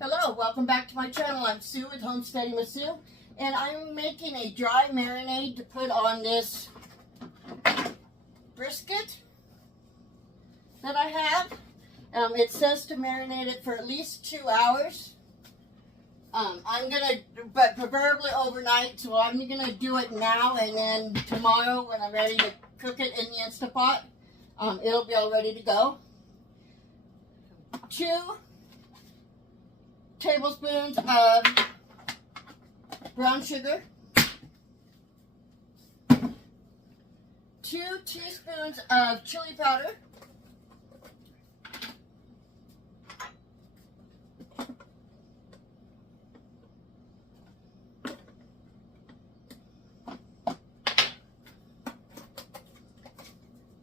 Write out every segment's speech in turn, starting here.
Hello, welcome back to my channel. I'm Sue with Homesteading with Sue, and I'm making a dry marinade to put on this brisket that I have. It says to marinate it for at least 2 hours. But preferably overnight, so I'm gonna do it now, and then tomorrow when I'm ready to cook it in the Instapot, it'll be all ready to go. 2 tablespoons of brown sugar, 2 teaspoons of chili powder,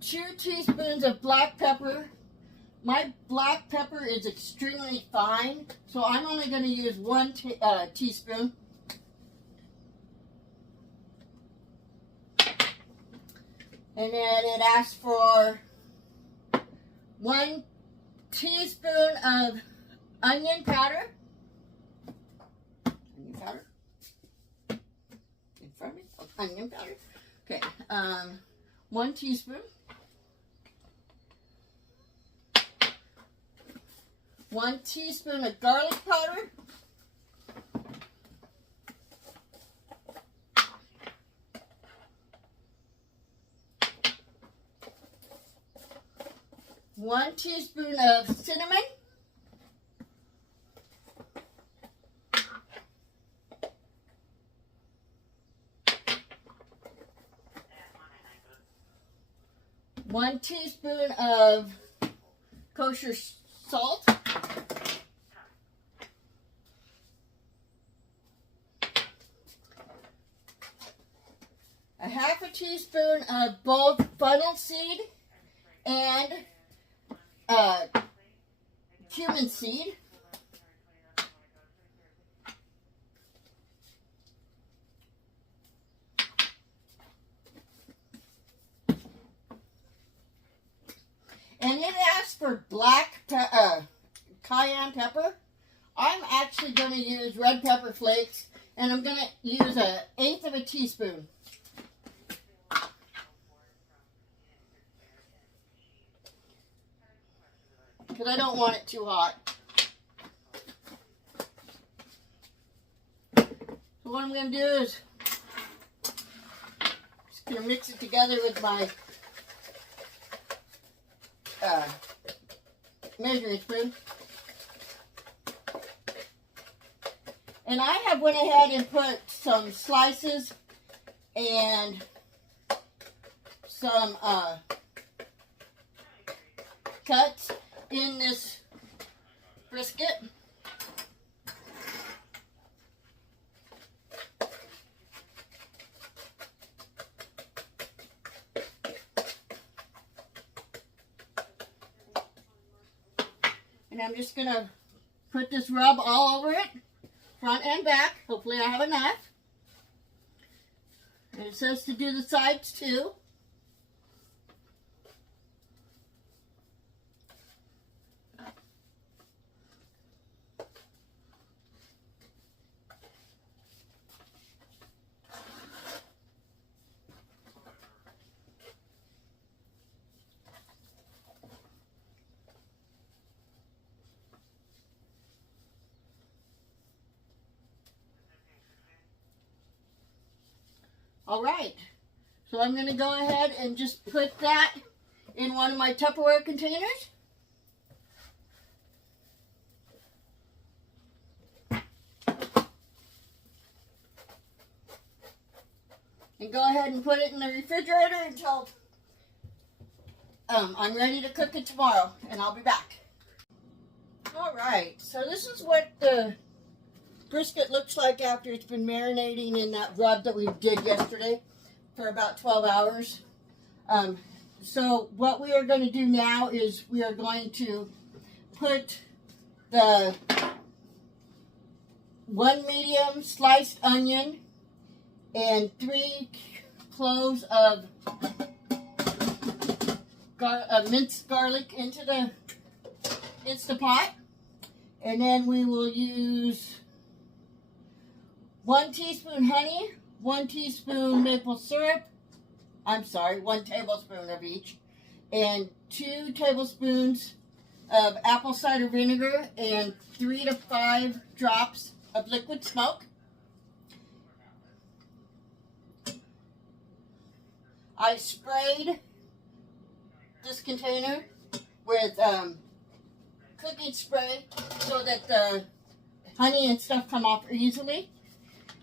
2 teaspoons of black pepper. My black pepper is extremely fine, so I'm only going to use 1 teaspoon. And then it asks for 1 teaspoon of onion powder. Onion powder? In front of me? Oh, onion powder. Okay, 1 teaspoon. 1 teaspoon of garlic powder. 1 teaspoon of cinnamon. 1 teaspoon of kosher salt. 1/2 teaspoon of both fennel seed and cumin seed. And it asks for black cayenne pepper. I'm actually going to use red pepper flakes, and I'm going to use 1/8 of a teaspoon. Because I don't want it too hot. So what I'm going to do is just going to mix it together with my measuring spoon. And I have went ahead and put some slices and some cuts in this brisket. And I'm just going to put this rub all over it, front and back. Hopefully I have enough. And it says to do the sides too. All right, so I'm going to go ahead and just put that in one of my Tupperware containers. And go ahead and put it in the refrigerator until I'm ready to cook it tomorrow, and I'll be back. All right, so this is what the brisket looks like after it's been marinating in that rub that we did yesterday for about 12 hours. So what we are going to do now is we are going to put the 1 medium sliced onion and 3 cloves of minced garlic into the Instapot. And then we will use 1 teaspoon honey, 1 teaspoon maple syrup. I'm sorry, 1 tablespoon of each. And 2 tablespoons of apple cider vinegar and 3 to 5 drops of liquid smoke. I sprayed this container with cooking spray so that the honey and stuff come off easily.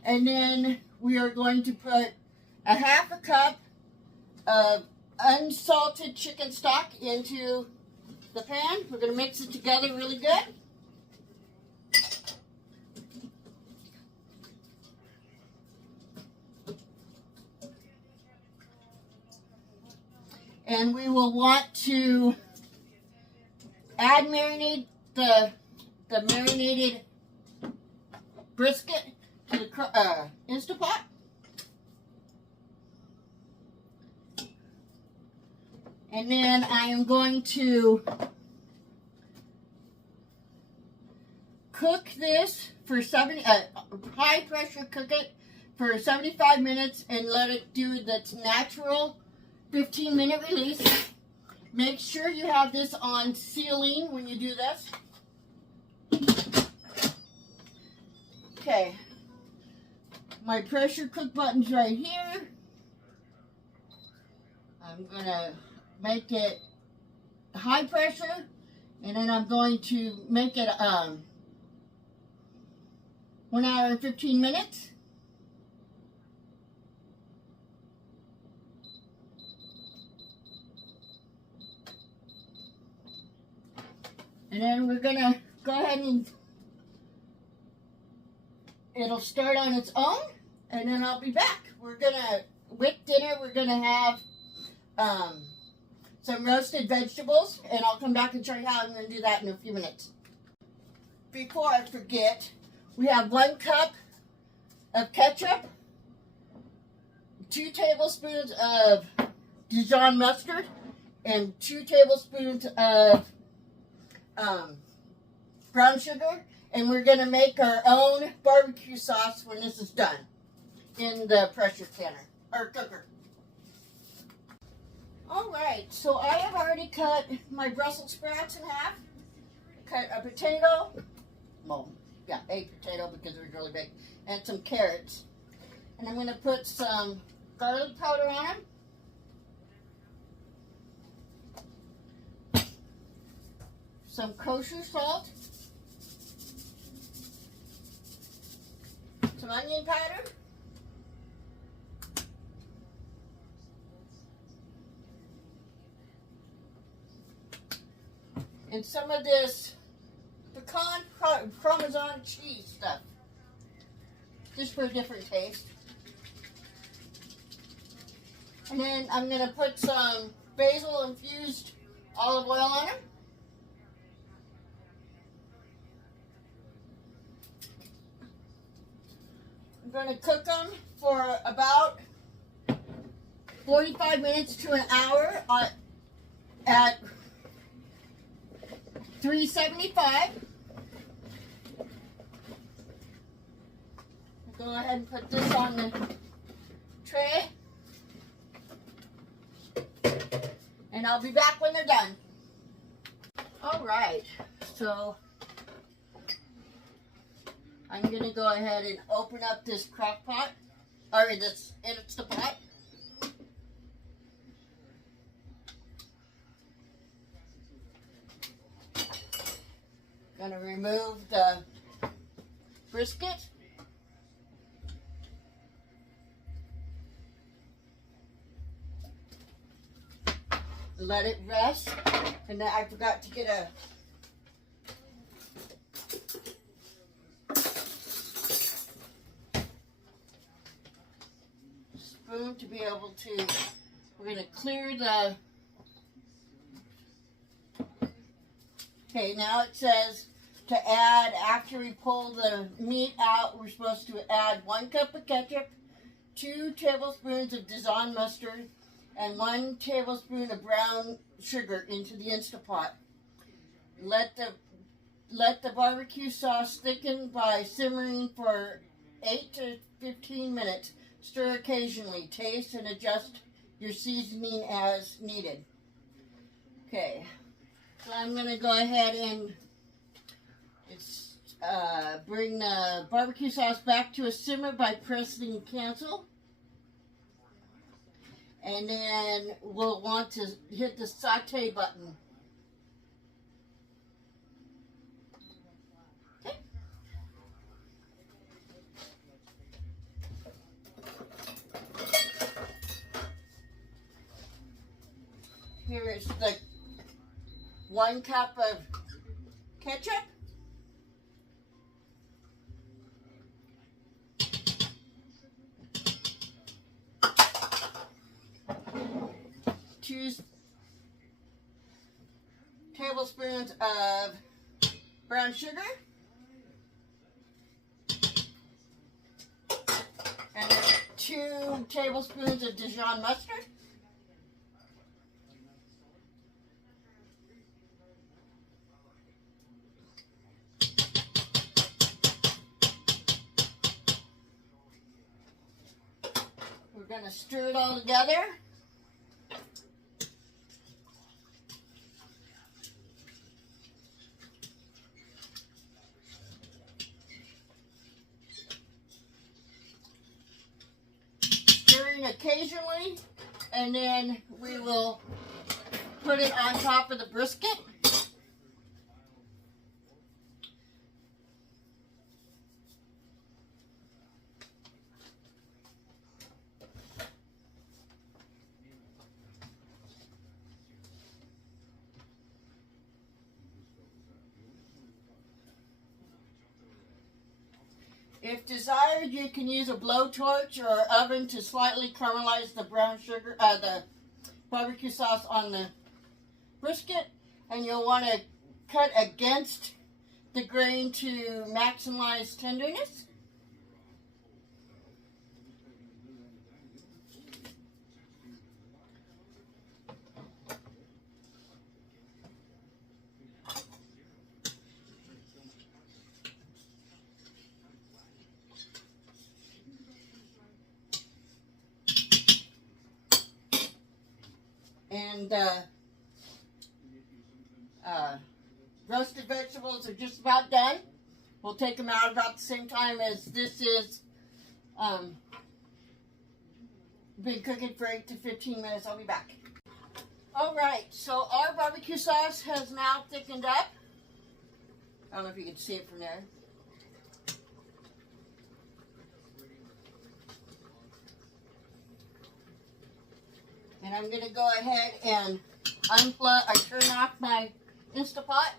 And then we are going to put a half a cup of unsalted chicken stock into the pan. We're going to mix it together really good. And we will want to marinate the marinated brisket to the Instant Pot. And then I am going to cook this for high pressure cook it for 75 minutes and let it do its natural 15-minute release. Make sure you have this on sealing when you do this. Okay, my pressure cook button's right here. I'm gonna make it high pressure, and then I'm going to make it 1 hour and 15 minutes. And then we're gonna go ahead and it'll start on its own, and then I'll be back. With dinner, we're gonna have some roasted vegetables, and I'll come back and show you how I'm gonna do that in a few minutes. Before I forget, we have 1 cup of ketchup, 2 tablespoons of Dijon mustard, and 2 tablespoons of brown sugar, and we're going to make our own barbecue sauce when this is done in the pressure canner or cooker. Alright, so I have already cut my Brussels sprouts in half, cut a potato, well, yeah, a potato because it was really big, and some carrots, and I'm going to put some garlic powder on them. Some kosher salt, some onion powder, and some of this pecan parmesan cheese stuff, just for a different taste. And then I'm going to put some basil infused olive oil on them. I'm going to cook them for about 45 minutes to an hour at 375. Go ahead and put this on the tray. And I'll be back when they're done. Alright, so I'm going to go ahead and open up this crock pot, or this Instant Pot. Going to remove the brisket. Let it rest, and then I forgot to get a spoon to be able to, we're going to clear the, okay, now it says to add, after we pull the meat out, we're supposed to add 1 cup of ketchup, 2 tablespoons of Dijon mustard, and 1 tablespoon of brown sugar into the Instant Pot. Let let the barbecue sauce thicken by simmering for 8 to 15 minutes. Stir occasionally. Taste and adjust your seasoning as needed. Okay, so I'm going to go ahead and bring the barbecue sauce back to a simmer by pressing cancel. And then we'll want to hit the saute button. Okay. Here is the 1 cup of ketchup. 2 tablespoons of brown sugar. And 2 tablespoons of Dijon mustard. We're going to stir it all together. Stirring occasionally, and then we will put it on top of the brisket. If desired, you can use a blowtorch or oven to slightly caramelize the brown sugar, the barbecue sauce on the brisket, and you'll want to cut against the grain to maximize tenderness. And roasted vegetables are just about done. We'll take them out about the same time as this is been cooking for 8 to 15 minutes. I'll be back. Alright, so our barbecue sauce has now thickened up. I don't know if you can see it from there. And I'm going to go ahead and turn off my Instapot.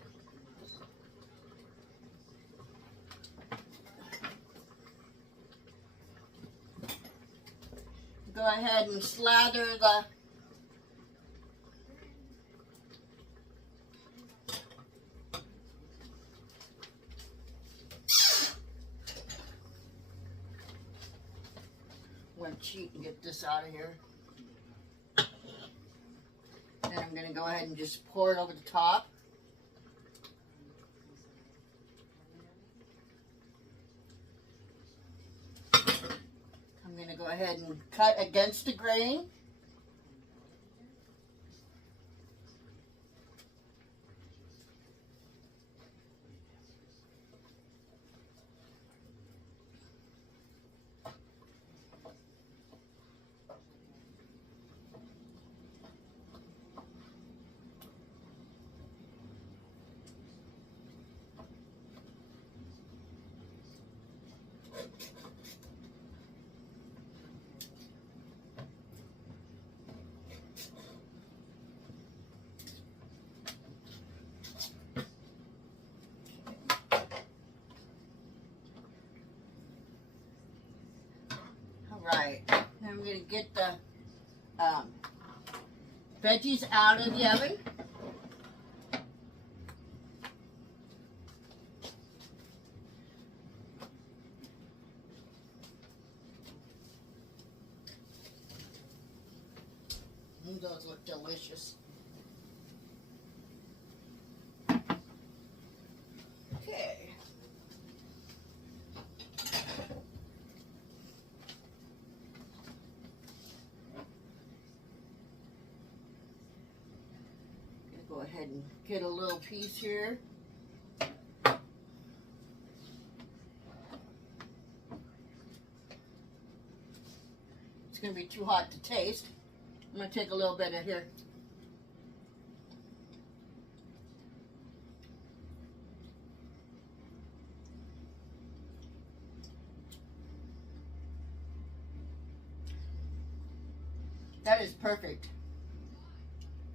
Go ahead and slather the I'm going to cheat and get this out of here. And I'm going to go ahead and just pour it over the top. I'm going to go ahead and cut against the grain. Right, now I'm going to get the veggies out of the oven. Those look delicious. Go ahead and get a little piece here. It's going to be too hot to taste. I'm going to take a little bit of here. That is perfect.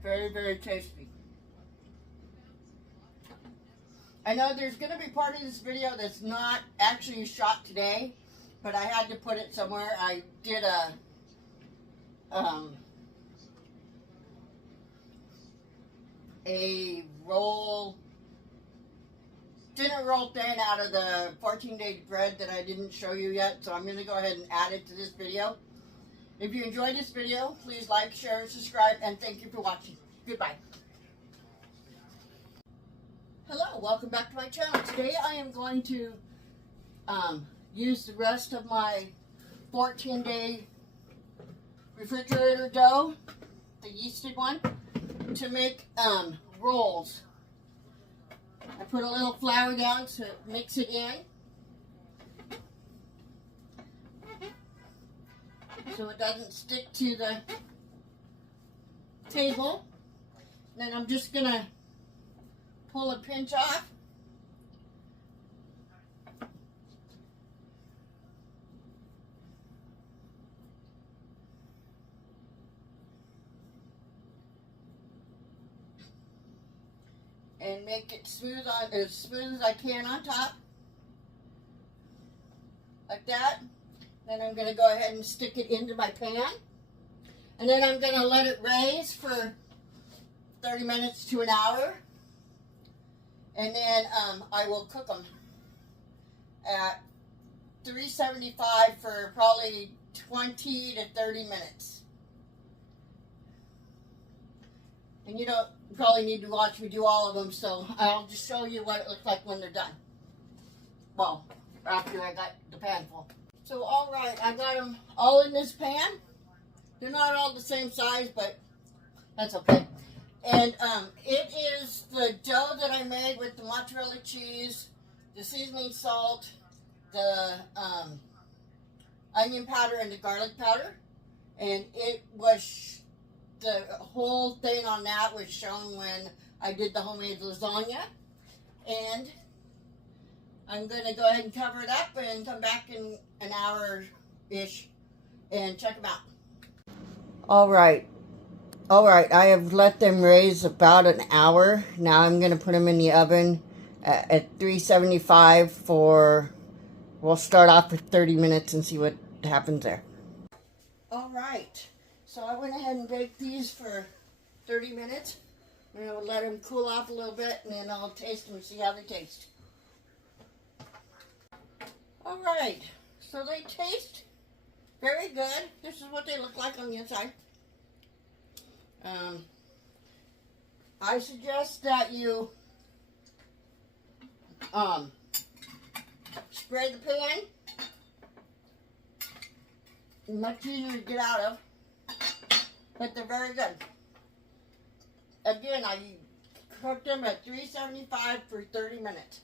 Very, very tasty. I know there's going to be part of this video that's not actually shot today, but I had to put it somewhere. I did a dinner roll thing out of the 14-day bread that I didn't show you yet, so I'm going to go ahead and add it to this video. If you enjoyed this video, please like, share, and subscribe, and thank you for watching. Goodbye. Hello, welcome back to my channel. Today I am going to use the rest of my 14-day refrigerator dough, the yeasted one, to make rolls. I put a little flour down to mix it in, so it doesn't stick to the table. Then I'm just going to pull a pinch off. And make it smooth as smooth as I can on top. Like that. Then I'm going to go ahead and stick it into my pan. And then I'm going to let it raise for 30 minutes to an hour. And then I will cook them at 375 for probably 20 to 30 minutes. And you don't probably need to watch me do all of them, so I'll just show you what it looks like when they're done. Well, after I got the pan full. So, all right, I got them all in this pan. They're not all the same size, but that's okay. And it is the dough that I made with the mozzarella cheese, the seasoning salt, the onion powder, and the garlic powder. And it was, the whole thing on that was shown when I did the homemade lasagna. And I'm going to go ahead and cover it up and come back in an hour-ish and check them out. All right, I have let them raise about an hour. Now I'm going to put them in the oven at 375 for, we'll start off with 30 minutes and see what happens there. All right, so I went ahead and baked these for 30 minutes. I'm going to let them cool off a little bit, and then I'll taste them and see how they taste. All right, so they taste very good. This is what they look like on the inside. I suggest that you spray the pan. Much easier to get out of, but they're very good. Again, I cooked them at 375 for 30 minutes.